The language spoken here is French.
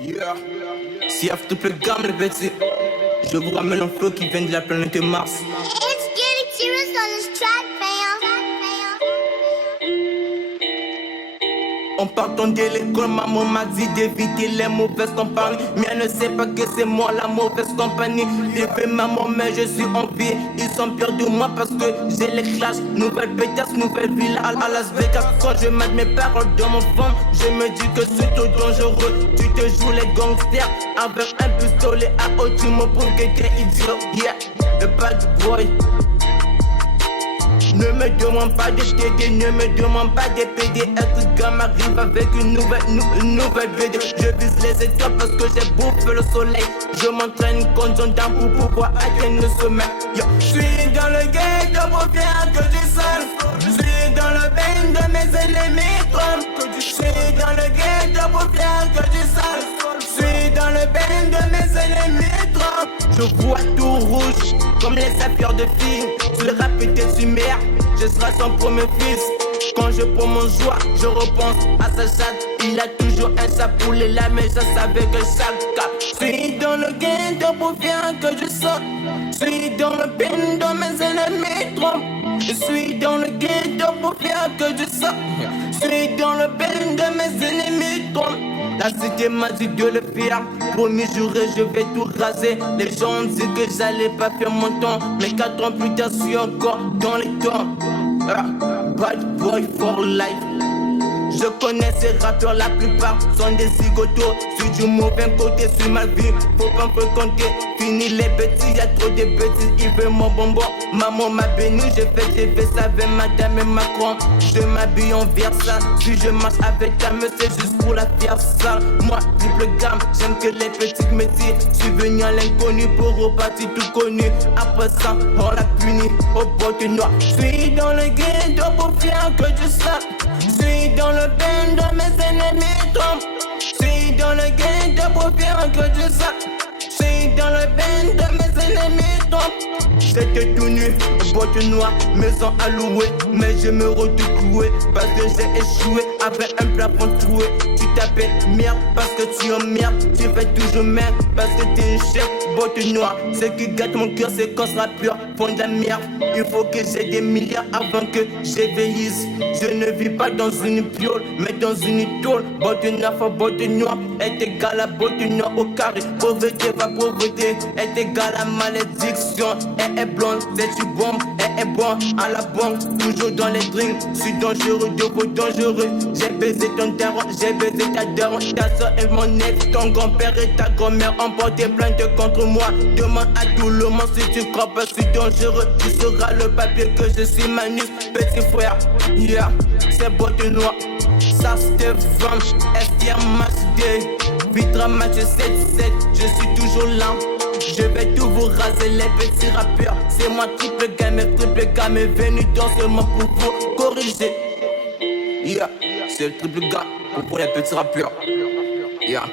Yeah. CF triple gamme les petits. Je vous ramène un flow qui vient de la planète Mars. It's getting serious on this track, fam. En partant de l'école, maman m'a dit d'éviter les mauvaises compagnies. Mais elle ne sait pas que c'est moi la mauvaise compagnie. J'ai fait maman, mais je suis en vie. Ils sont peurs de moi parce que j'ai les clashs. Nouvelle pétasse, nouvelle villa à Las Vegas. Quand je mets mes paroles dans mon fond, je me dis que c'est trop dangereux. Tu te joues les gangsters avec un pistolet à eau. Tu me prouves que t'es idiot. Yeah, le bad boy. Ne me demande pas de TD, ne me demande pas de PD. Est-ce que gamme arrive avec une nouvelle BD? Je vise les étoiles parce que j'ai bouffé le soleil. Je m'entraîne comme Jordan pour pouvoir atteindre le sommet. Yo. Je suis dans le game de pour faire que du sol. Je suis dans le bain de mes ennemis comme. Je suis dans le game de pour faire que du sol. Je suis dans le bain de mes ennemis trop. Je vois tout rouge comme les sapeurs de filles. Sur le rap et merde, je serai son premier fils. Quand je prends mon joie, je repense à sa chatte. Il a toujours un sapoulet là, mais je savais que chaque cap. Je suis dans le ghetto pour faire que je saute. Je suis dans le pain de mes ennemis trop. Je suis dans le ghetto pour faire que je saute. Je suis dans le pain de mes ennemis trop. La cité m'a dit de le faire. Promis juré, je vais tout raser. Les gens ont dit que j'allais pas faire mon temps. Mais 4 ans plus tard, je suis encore dans les temps. Bad boy for life. Je connais ces rappeurs, la plupart sont des zigotos. Suis du mauvais côté, suis mal vu, faut pas me fréquenter. Fini les bêtises, y'a trop de bêtises, il veut mon bonbon. Maman m'a béni, j'ai fait ça avec madame et Macron. Je m'habille en Versace, si je marche avec ta meuf, c'est juste pour la faire sale. Moi, triple gamme, j'aime que les petites métiers. Je suis venu à l'inconnu pour repartir tout connu. Après ça, on l'a puni au bottes noires. Je suis dans le ghetto pour faire que tu saches. Je suis dans le bain de mes ennemis trompes. Je suis dans le ghetto pour faire que tu saches. Je suis dans le bain de mes ennemis trompes. J'étais tout nu, boîte noire, maison à louer. Mais je me retrouve cloué parce que j'ai échoué avec un plafond troué. Tu t'appelles merde parce que tu emmerdes. Tu fais toujours merde parce que t'es une chef, boîte noire. Ce qui gâte mon cœur, c'est qu'on sera pur, fond de la merde. Il faut que j'ai des milliards avant que j'éveillisse. Je ne vis pas dans une piole, mais dans une tôle. Boîte noire est égale à boîte noire au carré. Pauvreté va pauvreté est égale à malédiction. Elle est blonde, c'est du bombe, elle est bon à la banque. Toujours dans les drinks, je suis dangereux, de dangereux. J'ai baisé ton daron, j'ai baisé ta daron. Ta soeur et mon ex, ton grand-père et ta grand-mère ont porté plainte contre moi. Demande à tout le monde si tu crois pas, je suis dangereux. Tu sauras le papier que je suis manus, petit frère. Yeah, c'est boîte noire. Ça c'était 20, STR match day. Vitra match 7-7, je suis toujours là. Je vais tout vous raser les petits rappeurs. C'est moi triple gamme est venu dans seulement pour vous corriger. Yeah, c'est le triple gars pour les petits rappeurs. Yeah.